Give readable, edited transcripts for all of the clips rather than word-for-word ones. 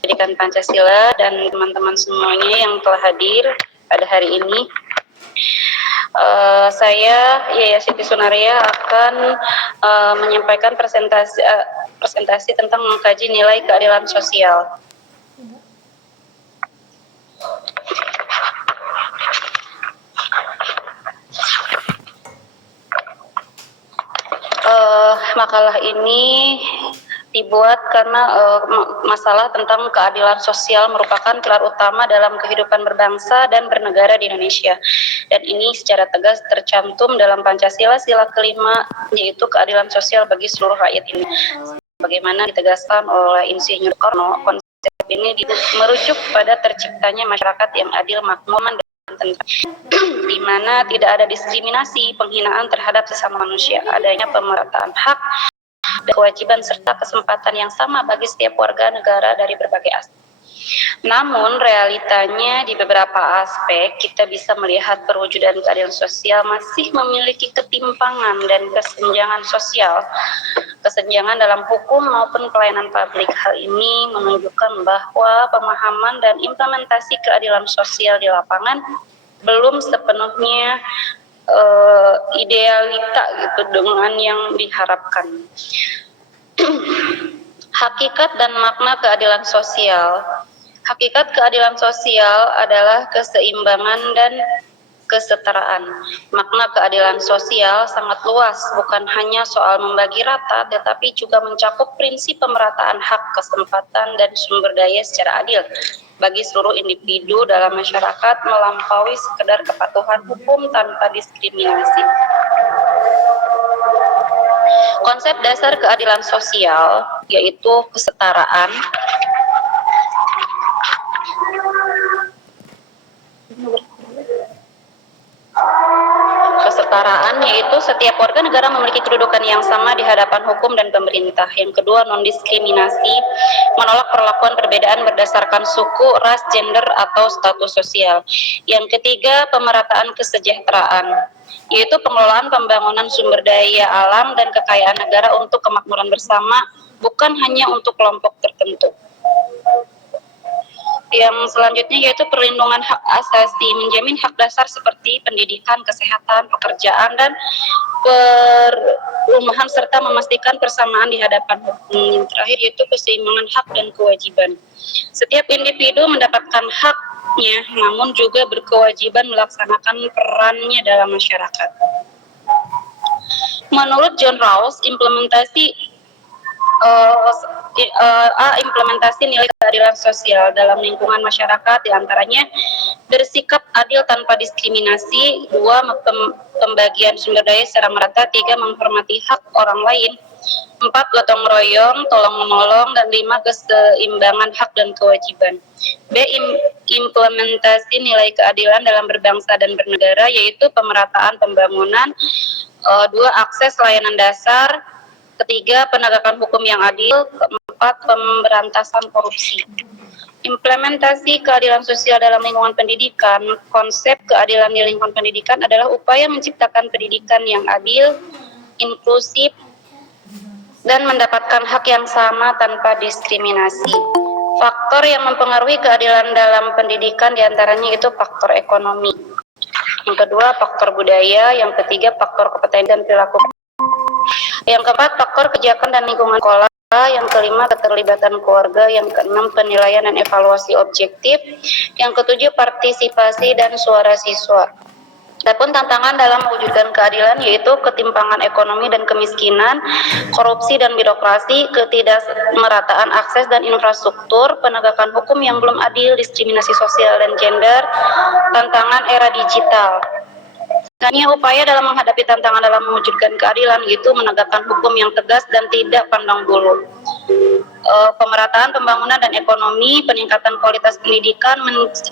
Pendidikan Pancasila dan teman-teman semuanya yang telah hadir pada hari ini. Saya Yaya Siti Sunaria akan menyampaikan presentasi tentang mengkaji nilai keadilan sosial. Makalah ini dibuat karena masalah tentang keadilan sosial merupakan pilar utama dalam kehidupan berbangsa dan bernegara di Indonesia. Dan ini secara tegas tercantum dalam Pancasila sila kelima, yaitu keadilan sosial bagi seluruh rakyat Indonesia. Bagaimana ditegaskan oleh Insinyur Soekarno, konsep ini merujuk pada terciptanya masyarakat yang adil, makmur, dan di mana tidak ada diskriminasi, penghinaan terhadap sesama manusia, adanya pemerataan hak dan kewajiban serta kesempatan yang sama bagi setiap warga negara dari berbagai aspek. Namun realitanya di beberapa aspek kita bisa melihat perwujudan keadilan sosial masih memiliki ketimpangan dan kesenjangan sosial, kesenjangan dalam hukum maupun pelayanan publik. Hal ini menunjukkan bahwa pemahaman dan implementasi keadilan sosial di lapangan belum sepenuhnya idealita gitu dengan yang diharapkan. Hakikat dan makna keadilan sosial. Hakikat keadilan sosial adalah keseimbangan dan kesetaraan. Makna keadilan sosial sangat luas, bukan hanya soal membagi rata, tetapi juga mencakup prinsip pemerataan hak, kesempatan, dan sumber daya secara adil bagi seluruh individu dalam masyarakat melampaui sekedar kepatuhan hukum tanpa diskriminasi. Konsep dasar keadilan sosial yaitu kesetaraan. Kesetaraan yaitu setiap warga negara memiliki kedudukan yang sama di hadapan hukum dan pemerintah. Yang kedua, non-diskriminasi, menolak perlakuan perbedaan berdasarkan suku, ras, gender, atau status sosial. Yang ketiga, pemerataan kesejahteraan, yaitu pengelolaan pembangunan sumber daya alam dan kekayaan negara untuk kemakmuran bersama, bukan hanya untuk kelompok tertentu. Yang selanjutnya yaitu perlindungan hak asasi, menjamin hak dasar seperti pendidikan, kesehatan, pekerjaan, dan perumahan serta memastikan persamaan di hadapan hukum. Yang terakhir yaitu keseimbangan hak dan kewajiban. Setiap individu mendapatkan haknya, namun juga berkewajiban melaksanakan perannya dalam masyarakat. Menurut John Rawls, implementasi nilai keadilan sosial dalam lingkungan masyarakat diantaranya bersikap adil tanpa diskriminasi, 2. Pembagian sumber daya secara merata, 3. Menghormati hak orang lain, 4. Gotong royong, tolong menolong, dan 5. Keseimbangan hak dan kewajiban. B. Implementasi nilai keadilan dalam berbangsa dan bernegara, yaitu pemerataan pembangunan, 2. Akses layanan dasar, 3. Penegakan hukum yang adil, 4. Pemberantasan korupsi. Implementasi keadilan sosial dalam lingkungan pendidikan. Konsep keadilan di lingkungan pendidikan adalah upaya menciptakan pendidikan yang adil, inklusif, dan mendapatkan hak yang sama tanpa diskriminasi. Faktor yang mempengaruhi keadilan dalam pendidikan diantaranya itu faktor ekonomi. Yang kedua, faktor budaya. Yang ketiga, faktor kompetensi dan perilaku. Yang keempat, faktor kebijakan dan lingkungan sekolah. Yang kelima, keterlibatan keluarga. Yang keenam, penilaian dan evaluasi objektif. Yang ketujuh, partisipasi dan suara siswa. Adapun tantangan dalam mewujudkan keadilan yaitu ketimpangan ekonomi dan kemiskinan, korupsi dan birokrasi, ketidakmerataan akses dan infrastruktur, penegakan hukum yang belum adil, diskriminasi sosial dan gender, tantangan era digital. Hanya upaya dalam menghadapi tantangan dalam mewujudkan keadilan yaitu menegakkan hukum yang tegas dan tidak pandang bulu. Pemerataan pembangunan dan ekonomi, peningkatan kualitas pendidikan,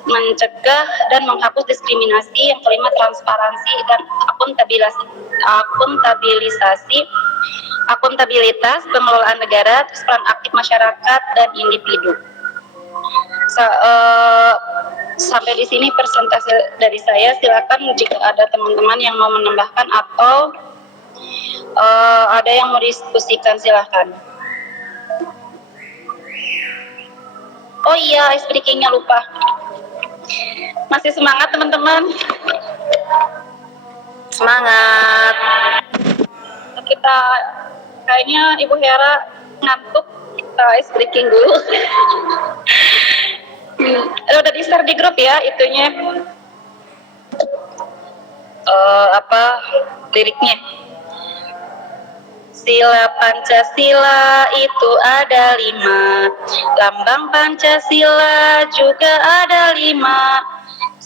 mencegah dan menghapus diskriminasi. Yang kelima, transparansi dan akuntabilitas pengelolaan negara, peran aktif masyarakat dan individu. Sampai di sini presentasi dari saya. Silakan jika ada teman-teman yang mau menambahkan atau ada yang mau diskusikan, silakan. Oh iya, ice breakingnya lupa. Masih semangat teman-teman? Semangat. Kita kayaknya Ibu Hera ngantuk, kita ice breaking dulu. Udah di share di grup ya itunya. Liriknya. Sila Pancasila itu ada 5, lambang Pancasila juga ada 5.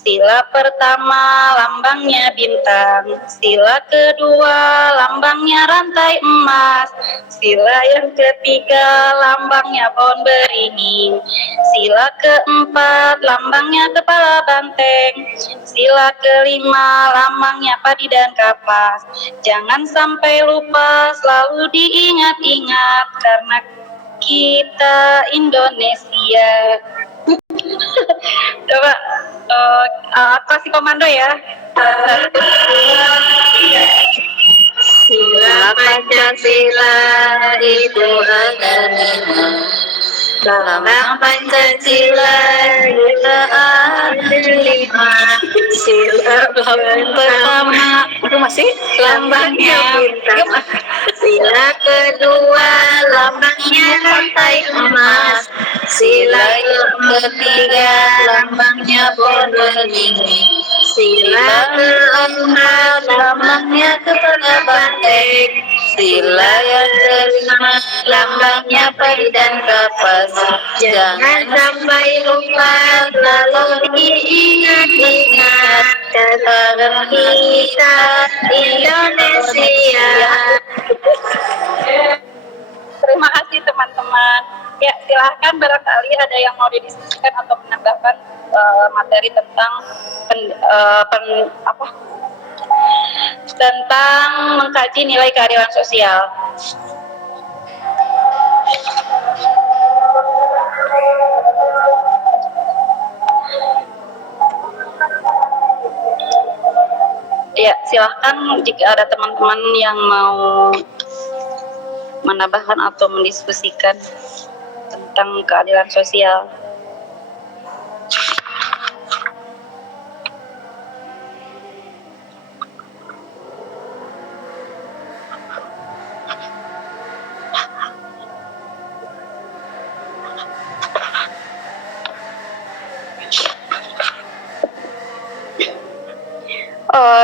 Sila pertama lambangnya bintang, sila kedua lambangnya rantai emas, sila yang ketiga lambangnya pohon beringin, sila keempat lambangnya kepala banteng, sila kelima lambangnya padi dan kapas. Jangan sampai lupa, selalu diingat-ingat karena kita Indonesia. Coba kasih komando ya. Sila Pancasila itu ada 5, lambang Pancasila juga ada 5. Sila pertama itu masih lambangnya bintang, sila kedua lambangnya rantai emas, sila ketiga lambangnya pohon beringin, sila keempat lambangnya kepala banteng, sila yang kelima lambangnya padi dan kapas. Jangan sampai lupa, selalu diingat-ingat karena kita Indonesia. Terima kasih teman-teman. Ya, silahkan barangkali ada yang mau didiskusikan atau menambahkan materi tentang tentang mengkaji nilai keadilan sosial. Ya, silahkan jika ada teman-teman yang mau menambahkan atau mendiskusikan tentang keadilan sosial.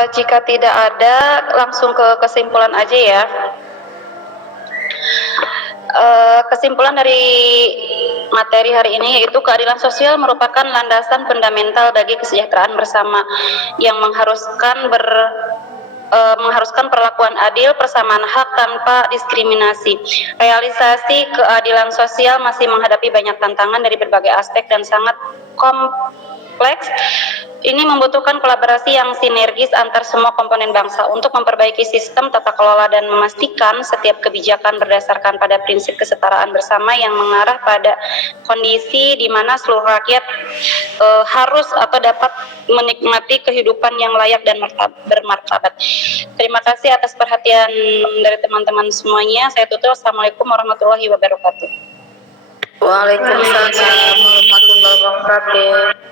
Jika tidak ada, langsung ke kesimpulan aja ya. Kesimpulan dari materi hari ini yaitu keadilan sosial merupakan landasan fundamental bagi kesejahteraan bersama yang mengharuskan perlakuan adil, persamaan hak tanpa diskriminasi. Realisasi keadilan sosial masih menghadapi banyak tantangan dari berbagai aspek dan sangat kompleks. Ini membutuhkan kolaborasi yang sinergis antar semua komponen bangsa untuk memperbaiki sistem tata kelola dan memastikan setiap kebijakan berdasarkan pada prinsip kesetaraan bersama yang mengarah pada kondisi di mana seluruh rakyat harus atau dapat menikmati kehidupan yang layak dan bermartabat. Terima kasih atas perhatian dari teman-teman semuanya. Saya tutup. Assalamualaikum warahmatullahi wabarakatuh. Waalaikumsalam warahmatullahi wabarakatuh.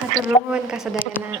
Hatur nuhun kasadayana.